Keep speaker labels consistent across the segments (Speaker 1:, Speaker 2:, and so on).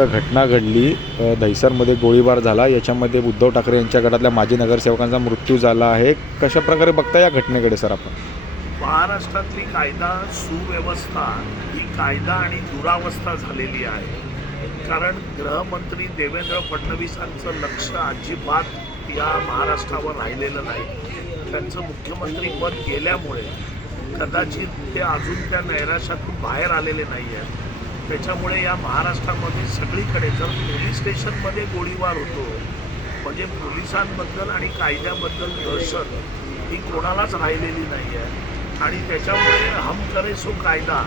Speaker 1: एक घटना घडली दहिसरमध्ये गोळीबार झाला याच्यामध्ये उद्धव ठाकरे यांच्या गटातल्या माजी नगरसेवकांचा मृत्यू झाला आहे कशा प्रकारे बघता या घटनेकडे सर आपण
Speaker 2: महाराष्ट्रातली कायदा सुव्यवस्था ही कायदा आणि दुरावस्था झालेली आहे कारण गृहमंत्री देवेंद्र फडणवीसांचं लक्ष अजिबात या महाराष्ट्रावर राहिलेलं नाही त्यांचं मुख्यमंत्री पद गेल्यामुळे कदाचित ते अजून त्या नैराश्यातून बाहेर आलेले नाही आहेत त्याच्यामुळे या महाराष्ट्रामध्ये सगळीकडे जर पोलीस स्टेशनमध्ये गोळीबार होतो म्हणजे पोलिसांबद्दल आणि कायद्याबद्दल दहशत ही कोणालाच राहिलेली नाही आहे आणि त्याच्यामुळे हम करे सो कायदा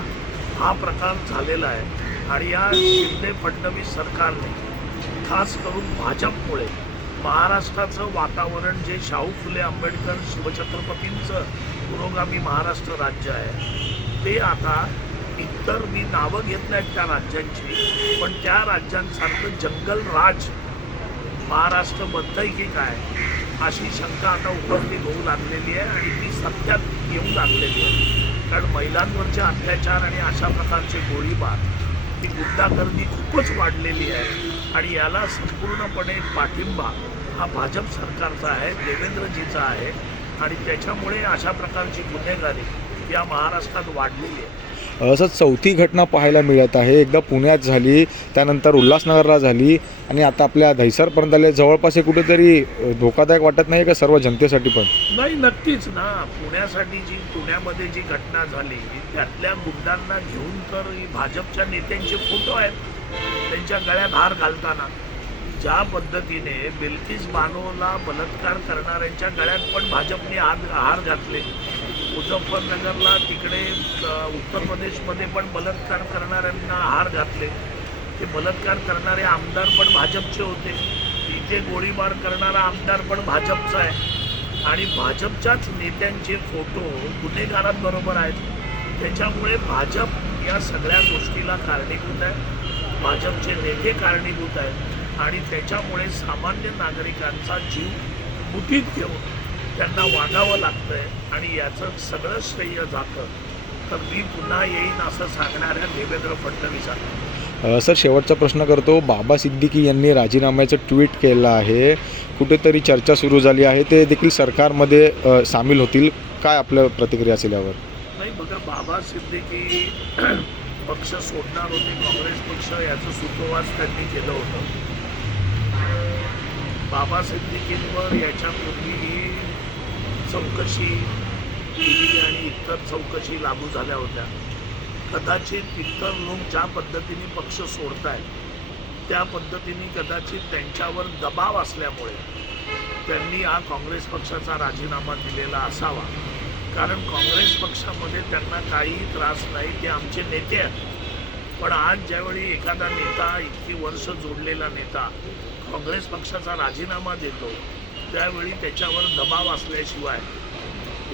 Speaker 2: हा प्रकार झालेला आहे आणि या शिंदे फडणवीस सरकारने खास करून भाजपमुळे महाराष्ट्राचं वातावरण जे शाहू फुले आंबेडकर शिवछत्रपतींचं पुरोगामी महाराष्ट्र राज्य आहे ते आता इतर मी नावं घेत नाहीत त्या राज्यांची पण त्या राज्यांसारखं जंगल राज महाराष्ट्र की काय अशी शंका आता उपस्थित होऊ लागलेली आहे आणि ती सत्यात येऊ लागलेली आहे कारण महिलांवरचे अत्याचार आणि अशा प्रकारचे गोळीबार ही गुंडागर्दी खूपच वाढलेली आहे आणि याला संपूर्णपणे पाठिंबा हा भाजप सरकारचा आहे देवेंद्रजीचा आहे आणि त्याच्यामुळे अशा प्रकारची गुन्हेगारी या महाराष्ट्रात वाढलेली आहे
Speaker 1: असं चौथी घटना पाहायला मिळत आहे एकदा पुण्यात झाली त्यानंतर उल्हासनगरला झाली आणि आता आपल्या दहिसरपर्यंत आले जवळपास कुठेतरी धोकादायक वाटत नाही का सर्व जनतेसाठी पण
Speaker 2: नाही नक्कीच ना पुण्यासाठी जी पुण्यामध्ये जी घटना झाली त्यातल्या मुद्द्यांना घेऊन तर भाजपच्या नेत्यांचे फोटो आहेत त्यांच्या गळ्यात हार घालताना ज्या पद्धतीने बिल्किस बानोला बलात्कार करणाऱ्यांच्या गळ्यात पण भाजपने आहार हार घातले मुझफ्फरनगरला तिकडे उत्तर प्रदेशमध्ये पण बलात्कार करणाऱ्यांना हार घातले ते बलात्कार करणारे आमदार पण भाजपचे होते इथे गोळीबार करणारा आमदार पण भाजपचा आहे आणि भाजपच्याच नेत्यांचे फोटो गुन्हेगारांबरोबर आहेत त्याच्यामुळे भाजप या सगळ्या गोष्टीला कारणीभूत आहे भाजपचे नेते कारणीभूत आहेत आणि त्याच्यामुळे सामान्य नागरिकांचा जीव मुठीत घेऊन त्यांना वागावं लागतंय आणि याचं सगळं श्रेय जातं तर मी पुन्हा येईन असं सांगणाऱ्या देवेंद्र फडणवीसांना
Speaker 1: सर शेवटचा प्रश्न करतो बाबा सिद्दीकी यांनी राजीनाम्याचं ट्विट केलं आहे कुठेतरी चर्चा सुरू झाली आहे ते देखील सरकारमध्ये सामील होतील काय आपल्या प्रतिक्रिया असेल यावर
Speaker 2: नाही बघा बाबा सिद्दीकी पक्ष सोडणार होते काँग्रेस पक्ष याचं सूत्रवास त्यांनी केलं होतं बाबा सिद्दीकींवर याच्यापूर्वी चौकशी ईडी आणि इतर चौकशी लागू झाल्या होत्या कदाचित इतर लोक ज्या पद्धतीने पक्ष सोडतायत त्या पद्धतीने कदाचित त्यांच्यावर दबाव असल्यामुळे त्यांनी हा काँग्रेस पक्षाचा राजीनामा दिलेला असावा कारण काँग्रेस पक्षामध्ये त्यांना काहीही त्रास नाही ते आमचे नेते आहेत पण आज ज्यावेळी एखादा नेता इतकी वर्ष जोडलेला नेता काँग्रेस पक्षाचा राजीनामा देतो त्यावेळी त्याच्यावर दबाव असल्याशिवाय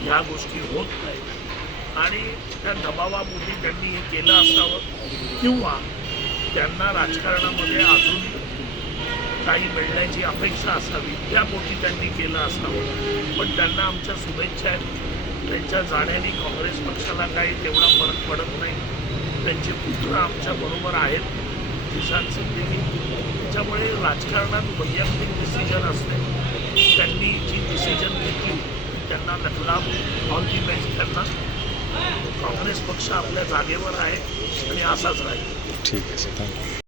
Speaker 2: ह्या गोष्टी होत नाहीत आणि त्या दबावापोटी त्यांनी हे केलं असावं किंवा त्यांना राजकारणामध्ये अजून काही मिळण्याची अपेक्षा असावी त्यापोटी त्यांनी केलं असावं पण त्यांना आमच्या शुभेच्छा आहेत त्यांच्या जाण्याने काँग्रेस पक्षाला काही तेवढा फरक पडत नाही त्यांचे पुत्र आमच्याबरोबर आहेत किसान सिंगजी त्याच्यामुळे राजकारणात वैयक्तिक डिसिजन असते त्यांनी जी डिसिजन घेतली त्यांना नकलाम ऑल दी बेस्ट त्यांना काँग्रेस पक्ष आपल्या जागेवर आहे आणि असाच राहील ठीक आहे सर थँक्यू